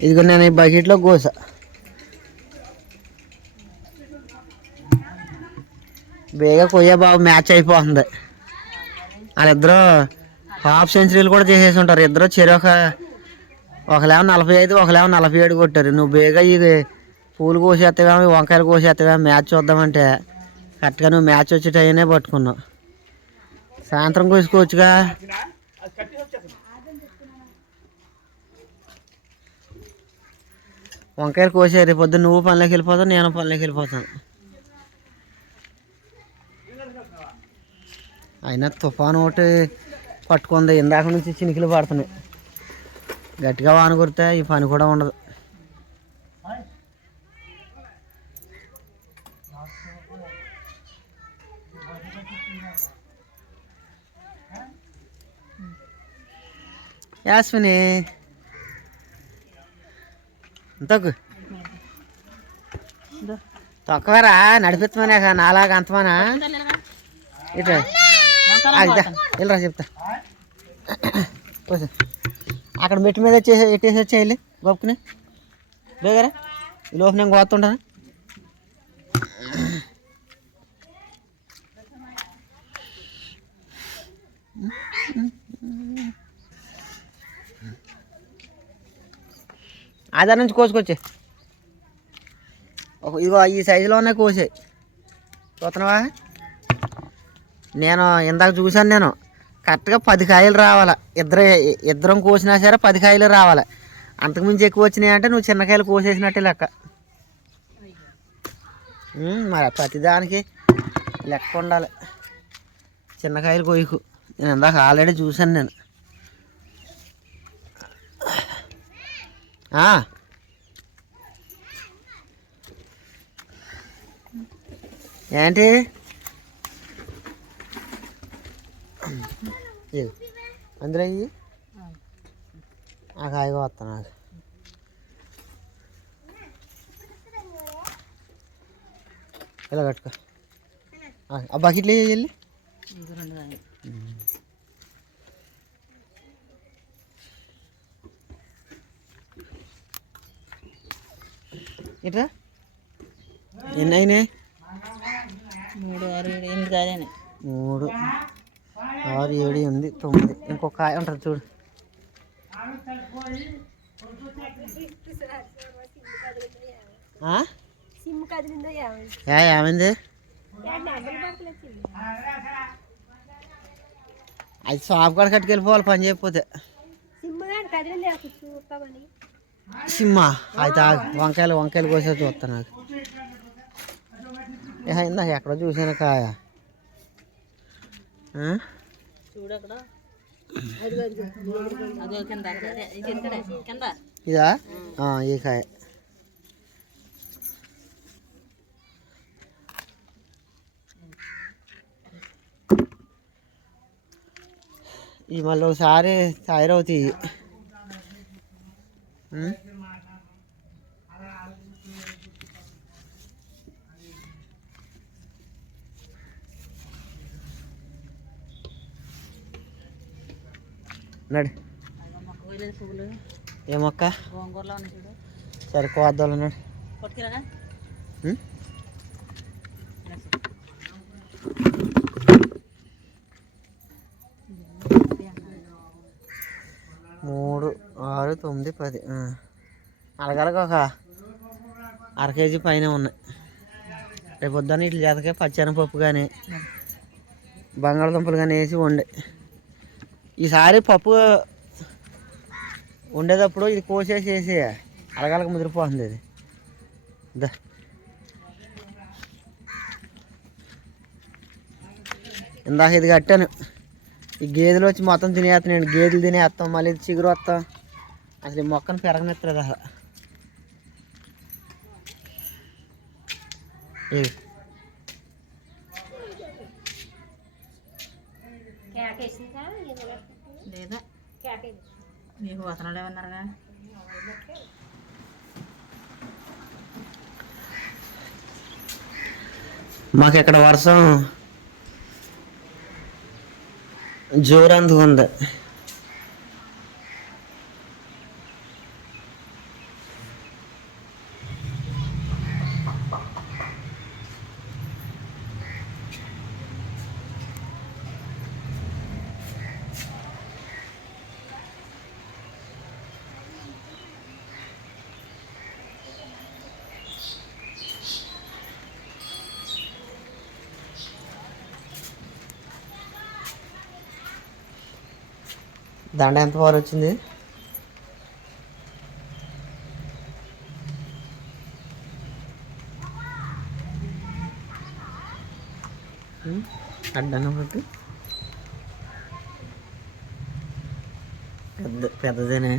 ఇదిగో నేను ఈ బకెట్లో కోస. బేగా కొయ్య బాబు మ్యాచ్ అయిపోతుంది. వాళ్ళిద్దరూ హాఫ్ సెంచరీలు కూడా చేసేసి ఉంటారు. ఇద్దరు చెరొక ఒకలేమో నలభై ఐదు ఒకలేమో నలభై ఏడు కొట్టారు. నువ్వు బేగా ఈ పూలు కోసేస్తావేమో ఈ వంకాయలు కోసేస్తావేమో మ్యాచ్ చూద్దామంటే కరెక్ట్గా నువ్వు మ్యాచ్ వచ్చే పట్టుకున్నావు. సాయంత్రం కోసుకోవచ్చుగా. వంకాయలు కోసే పొద్దున్న నువ్వు పనిలోకి వెళ్ళిపోతావు నేను పనిలోకి వెళ్ళిపోతాను. అయినా తుఫాను ఒకటి పట్టుకుంది. ఇందాక నుంచి చినికిలు పడుతున్నాయి. గట్టిగా వాన కొడితే ఈ పని కూడా ఉండదు. యాస్మిని తగ్గు. తొక్కరా నడిపిస్తామనే నాలాగా అంతమానా? ఇట్లా వెళ్ళరా చెప్తా. అక్కడ మెట్టు మీద చేసే ఎట్టేసి వచ్చేయాలి? గొప్పని బేగరా ఈ లోపు నేను కోతుంటాను ఆధార్ నుంచి కోసుకొచ్చే. ఒక ఇదిగో ఈ సైజులో ఉన్నాయి కోసే. చూస్తున్నావా? నేను ఇందాక చూశాను నేను. కరెక్ట్గా పది కాయలు రావాలి. ఇద్దరు ఇద్దరం కోసినా సరే పది కాయలు రావాలి. అంతకుమించి ఎక్కువ వచ్చినాయి అంటే నువ్వు చిన్న కాయలు కోసేసినట్టే లెక్క. మరి ప్రతిదానికి లెక్క ఉండాలి. చిన్న కాయలు కోయకు. నేను ఇందాక ఆల్రెడీ చూశాను నేను. ఏంటి? అందులో ఇవి ఆ కాయగా వస్తాను నాకు ఇలా కట్టుకో. ఆ బకెట్లో వెళ్ళి ఇట్రా ఎన్ని అయినాయి మూడు ఆరు ఏడు ఎనిమిది కాదేనే మూడు ఆరు ఏడు ఎనిమిది తొమ్మిది ఇంకొక కాయ ఉంటుంది చూడు ఏమైంది అది షాప్ కాడ కట్టుకెళ్ళిపోవాలి పని చేయకపోతే సిమ్మా అయితే. వంకాయలు వంకాయలు కోసే చూస్తా నాకు. ఇందాక ఎక్కడో చూసాను కాయ? ఇది ఈ కాయ. ఈ మళ్ళీ ఒకసారి తయారవుతాయి? నడు. ఏ మొక్క సరే కోద్దాలు నడు. మూడు ఆరు తొమ్మిది పది. ఆ. ఒక అర కేజీ పైన ఉన్నాయి. రేపు పొద్దున్న ఇట్ల చేతకే పచ్చనపప్పు కానీ బంగాళదుంపలు కానీ వేసి వండే. ఈసారి పప్పు వండేటప్పుడు ఇది కోసేసి వేసి అలగలక ముదిరిపోతుంది ఇది. దా. ఇందాక ఇది కట్టాను. ఈ గేదెలు వచ్చి మొత్తం తినేస్తున్నాయండి గేదెలు తినేస్తాం మళ్ళీ చిగురు వస్తాం అసలు ఈ మొక్కను పెరగనెత్తలేదు అసలు. ఇది. లేదా? మీకు వతనాలు ఏమన్నారుగా మాకు ఇక్కడ వర్షం జోరందుకు ఉంది దండ ఎంత పవర్ వచ్చింది? అడ్డాను అడ్డంగా పెద్ద పెద్దదేనే.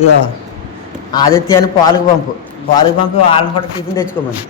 ఇగో ఆదిత్యాన్ని పాలకు పంపు. పాలకు పంపి వాళ్ళని కూడా టిఫిన్ తెచ్చుకోమని.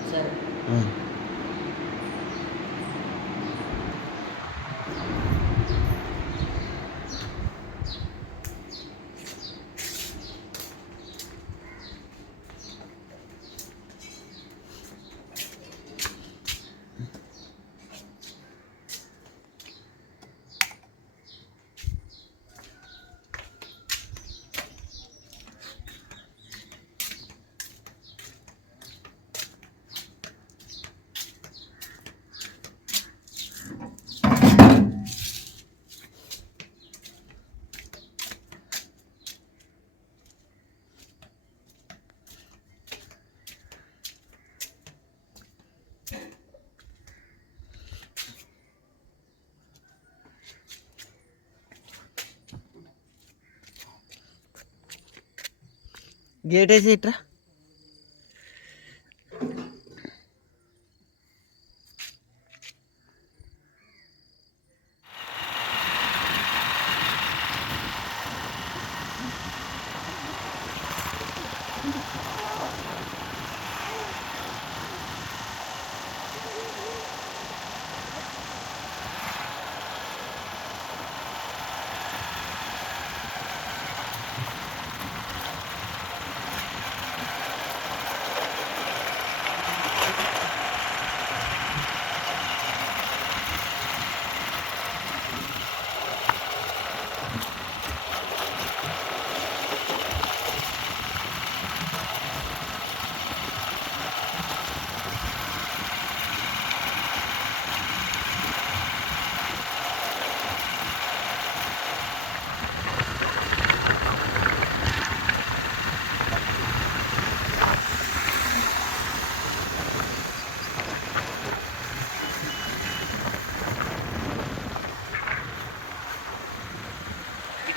గేట్ వేసి ఇట్రా.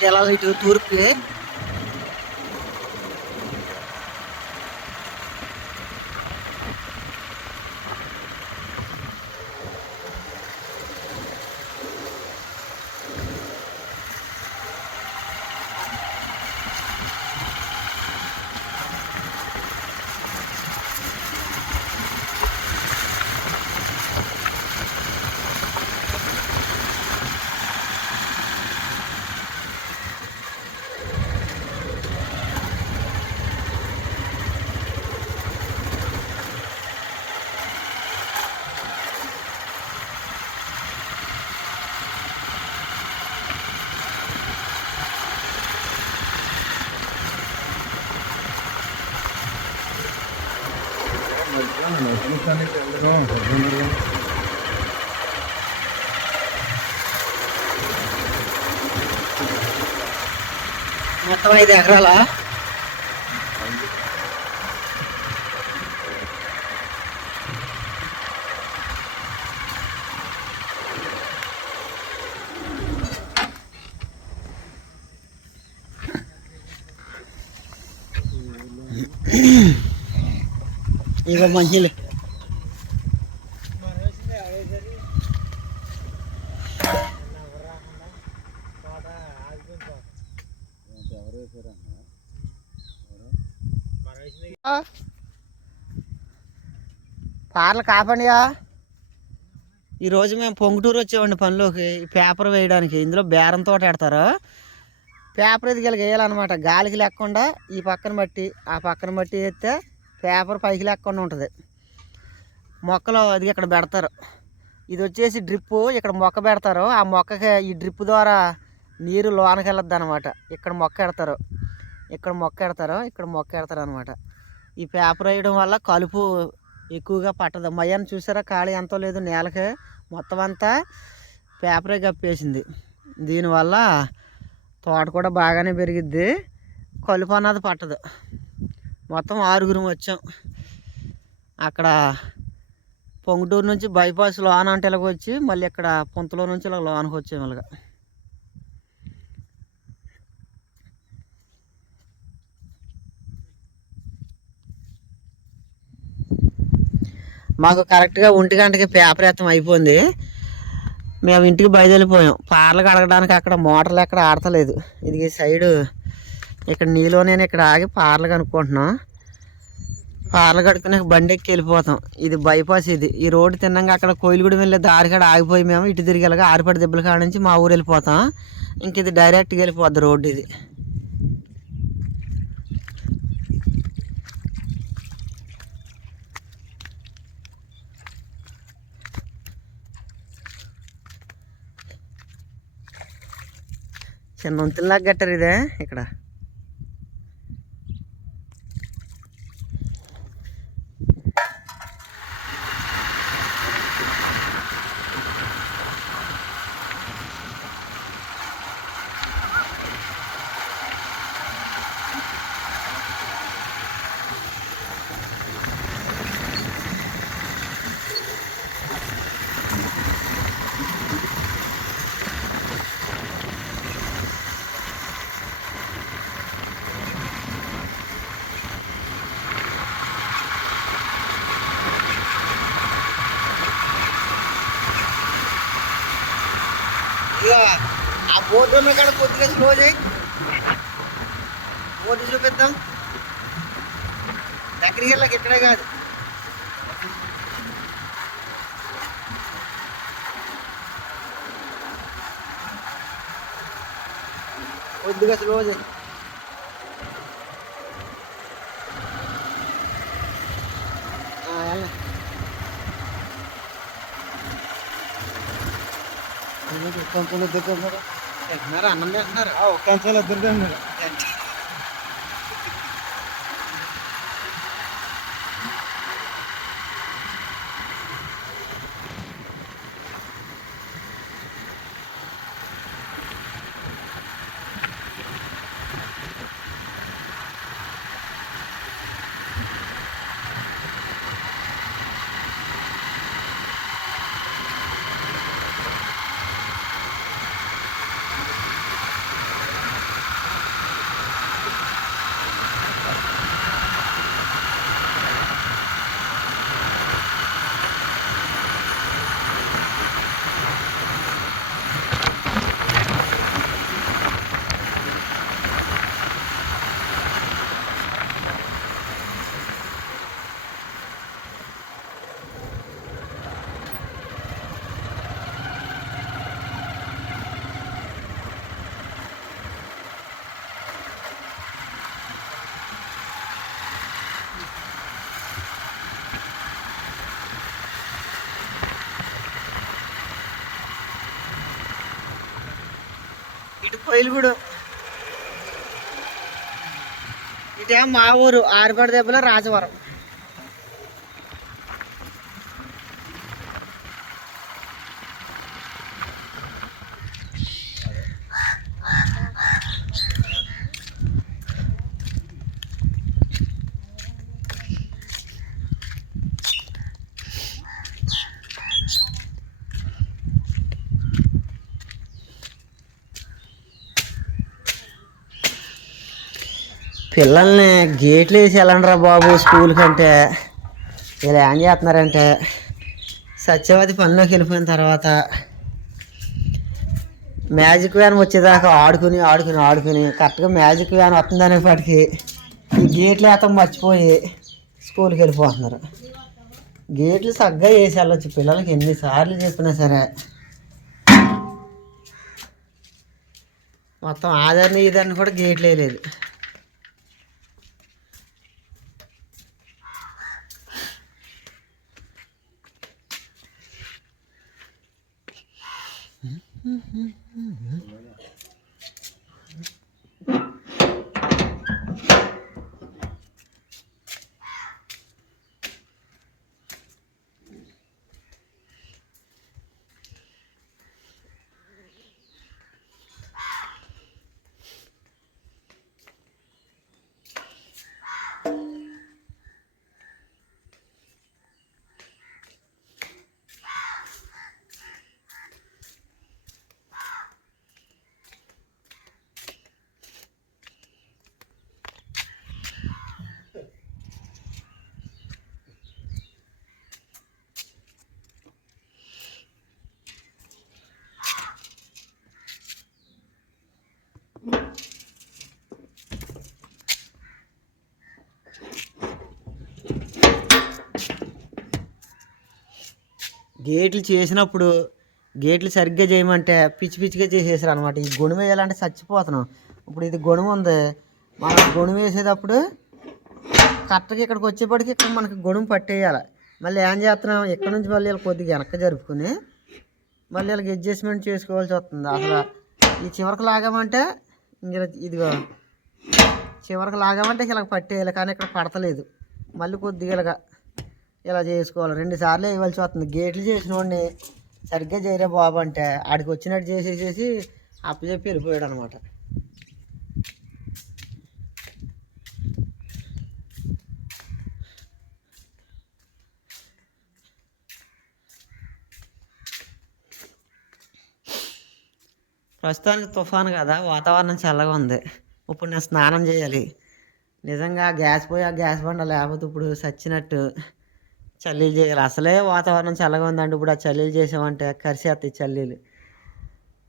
ఇటు ఎలా ఇటు మొత్తం ఐదు ఎకరాలా ఇక మంచిలే కార్లు కాపండియా? ఈరోజు మేము పొంగుటూరు వచ్చామండి పనిలోకి ఈ పేపర్ వేయడానికి. ఇందులో బేరం తోట పెడతారు పేపర్ ఎదిగేలా వేయాలన్నమాట. గాలికి లేకుండా ఈ పక్కన బట్టి ఆ పక్కన బట్టి వేస్తే పేపర్ పైకి లేకుండా ఉంటుంది. మొక్కలు అది ఇక్కడ పెడతారు. ఇది వచ్చేసి డ్రిప్పు. ఇక్కడ మొక్క పెడతారు. ఆ మొక్కకి ఈ డ్రిప్ ద్వారా నీరు లోనకి వెళ్ళద్దు అనమాట ఇక్కడ మొక్క ఎడతారు ఇక్కడ మొక్క ఎడతారు ఇక్కడ మొక్క ఎడతారు అనమాట ఈ పేపర్ వేయడం వల్ల కలుపు ఎక్కువగా పట్టదు. మయ్యాన్ని చూసారా? ఖాళీ ఎంతో లేదు నేలకి. మొత్తం అంతా పేపరే కప్పేసింది. దీనివల్ల తోట కూడా బాగానే పెరిగిద్ది. కలుపు అన్నది పట్టదు. మొత్తం ఆరుగురం వచ్చాం. అక్కడ పొంగుటూరు నుంచి బైపాస్ లోన అంటే ఇలాగ వచ్చి మళ్ళీ ఇక్కడ పొంతలో నుంచి ఇలా లోనకి వచ్చాం ఇలాగ. మాకు కరెక్ట్గా ఒంటి గంటకి పేపర్ ఎత్తం అయిపోయింది. మేము ఇంటికి బయలుదేరిపోయాం. పార్లు కడగడానికి అక్కడ మోటార్లు ఎక్కడ ఆడతలేదు. ఇది సైడు ఇక్కడ నీళ్ళు నేను ఇక్కడ ఆగి పార్లు కనుక్కుంటున్నాం. పార్లు కడుక్కునే బండి ఎక్కి వెళ్ళిపోతాం. ఇది బైపాస్ ఇది. ఈ రోడ్డు తిన్నాక అక్కడ కోయిలుగూడెం వెళ్ళే దారి కాడ ఆగిపోయి మేము ఇటు తిరిగి వెళ్ళగా ఆరిపడి దెబ్బల కాడ నుంచి మా ఊరు వెళ్ళిపోతాం. ఇంక ఇది డైరెక్ట్గా వెళ్ళిపోద్ది రోడ్డు ఇది. చిన్న వంతుల్లాగా కట్టారు ఇదే ఇక్కడ. ఆ బోర్డు ఉన్న కాడ కొద్దిగా స్లో చేయి బోర్డు చూపిద్దాం దగ్గరికి వెళ్ళక ఇక్కడే కాదు కొద్దిగా స్లో చేయి ఆ, వెళ్ళ. కంచెలు దిగుతున్నారు తింటున్నారు అన్నం తింటున్నారు. కంచెలు దిగుతున్నారు కోయిలగూడు ఇదే మా ఊరు ఆరుబడి దెబ్బలో రాజవరం. పిల్లల్ని గేట్లు వేసి వెళ్ళండిరా బాబు స్కూల్ కంటే. ఇలా ఏం చేస్తున్నారంటే సత్యవతి పనిలోకి వెళ్ళిపోయిన తర్వాత మ్యాజిక్ వ్యాన్ వచ్చేదాకా ఆడుకుని ఆడుకుని ఆడుకుని. కరెక్ట్గా మ్యాజిక్ వ్యాన్ వస్తుందనేపాటికి ఈ గేట్లు వేతం మర్చిపోయి స్కూల్కి వెళ్ళిపోతున్నారు. గేట్లు సగ్గా వేసి వెళ్ళొచ్చు. పిల్లలకి ఎన్నిసార్లు చెప్పినా సరే. మొత్తం ఆధార్ని ఇదాన్ని కూడా గేట్లు వేయలేదు. Mm-hmm. గేట్లు చేసినప్పుడు గేట్లు సరిగ్గా చేయమంటే పిచ్చి పిచ్చిగా చేసేసారు అనమాట ఈ గుణం వేయాలంటే చచ్చిపోతున్నాం. ఇప్పుడు ఇది గుణం ఉంది. మనం గుణం వేసేటప్పుడు కరెక్ట్గా ఇక్కడికి వచ్చేప్పటికి ఇక్కడ మనకి గుణం పట్టేయాలి. మళ్ళీ ఏం చేస్తున్నాం? ఇక్కడ నుంచి మళ్ళీ వీళ్ళు కొద్దిగా వెనక్కి జరుపుకుని మళ్ళీ వీళ్ళకి అడ్జస్ట్మెంట్ చేసుకోవాల్సి వస్తుంది. అసలు ఈ చివరికి లాగామంటే ఇంక ఇదిగో చివరికి లాగామంటే ఇలా పట్టేయాలి కానీ ఇక్కడ పడతలేదు. మళ్ళీ కొద్దిగా ఇలాగా ఇలా చేసుకోవాలి? రెండు సార్లు ఇవ్వాల్సి వస్తుంది. గేట్లు చేసిన వాడిని సరిగ్గా చేయరా బాబు అంటే ఆడికి వచ్చినట్టు చేసేసేసి అప్పచెప్పి వెళ్ళిపోయాడు అనమాట ప్రస్తుతానికి తుఫాను కదా వాతావరణం చల్లగా ఉంది. ఇప్పుడు నేను స్నానం చేయాలి. నిజంగా గ్యాస్ పోయి ఆ గ్యాస్ బండ లేకపోతే ఇప్పుడు చచ్చినట్టు చల్లీలు చేయాలి అసలే వాతావరణం చల్లగా ఉందండి. ఇప్పుడు ఆ చల్లీలు చేసామంటే కరిసేస్తాయి చల్లీలు.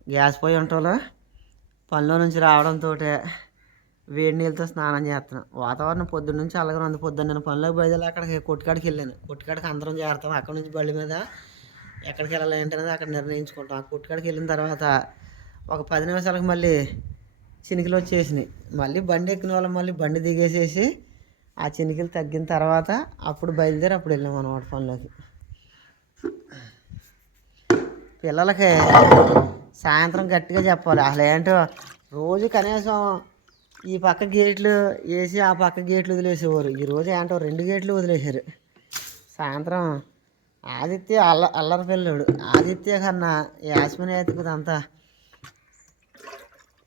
గ్యాస్ పోయి ఉంటాలో పనిలో నుంచి రావడంతో వేడి నీళ్ళతో స్నానం చేస్తున్నాం. వాతావరణం పొద్దున్న నుంచి అలాగే ఉంది. పొద్దున్న నేను పనిలోకి బయలుదేరి అక్కడికి కొట్టుకాడికి వెళ్ళాను. కొట్టుకాడికి అందరం చేరుతాం అక్కడ నుంచి బండి మీద ఎక్కడికి వెళ్ళాలి ఏంటనేది అక్కడ నిర్ణయించుకుంటాం. ఆ కొట్టుకాడికి వెళ్ళిన తర్వాత ఒక పది నిమిషాలకు మళ్ళీ చినికిలో వచ్చేసినాయి మళ్ళీ బండి ఎక్కిన వాళ్ళం. మళ్ళీ బండి దిగేసేసి ఆ చినికిలు తగ్గిన తర్వాత అప్పుడు బయలుదేరి అప్పుడు వెళ్ళాం అనమాట పనిలోకి. పిల్లలకి సాయంత్రం గట్టిగా చెప్పాలి. అసలు ఏంటో రోజు కనీసం ఈ పక్క గేట్లు వేసి ఆ పక్క గేట్లు వదిలేసేవారు. ఈరోజు ఏంటో రెండు గేట్లు వదిలేశారు. సాయంత్రం ఆదిత్య అల్ల అల్లరి పిల్లడు. ఆదిత్య కన్నా యాస్మిన్ అయితే అంతా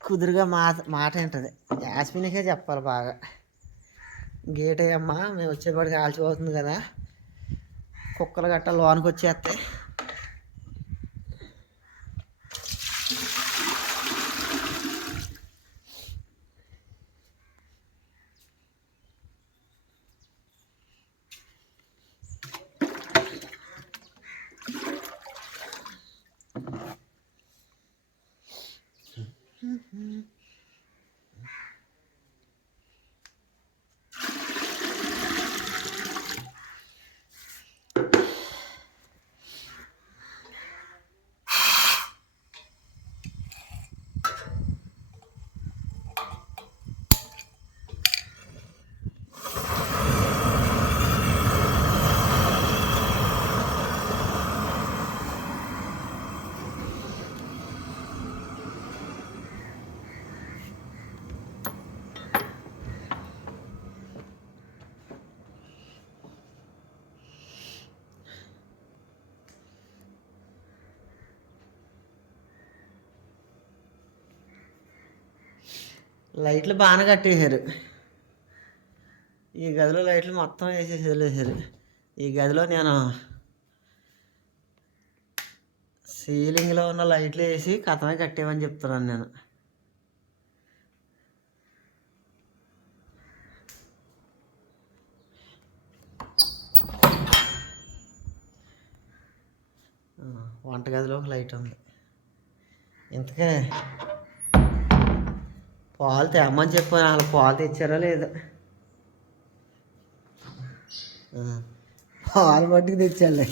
కుదురుగా మాట మాట ఏంటది యాస్మినికే చెప్పాలి బాగా. గేట్ అమ్మా మేము వచ్చేప్పటికి ఆల్చిపోతుంది కదా. కుక్కలు గట్ట లోనికి వచ్చేస్తాయి. లైట్లు బాగానే కట్టేశారు. ఈ గదిలో లైట్లు మొత్తం వేసేసి వదిలేశారు. ఈ గదిలో నేను సీలింగ్లో ఉన్న లైట్లు వేసి కథమే కట్టేవని చెప్తున్నాను నేను. వంటగదిలో ఒక లైట్ ఉంది. ఇంతకే పాలు తేమని చెప్పాను అసలు పాలు తెచ్చారో లేదో. పాలు మట్టుకు తెచ్చాలే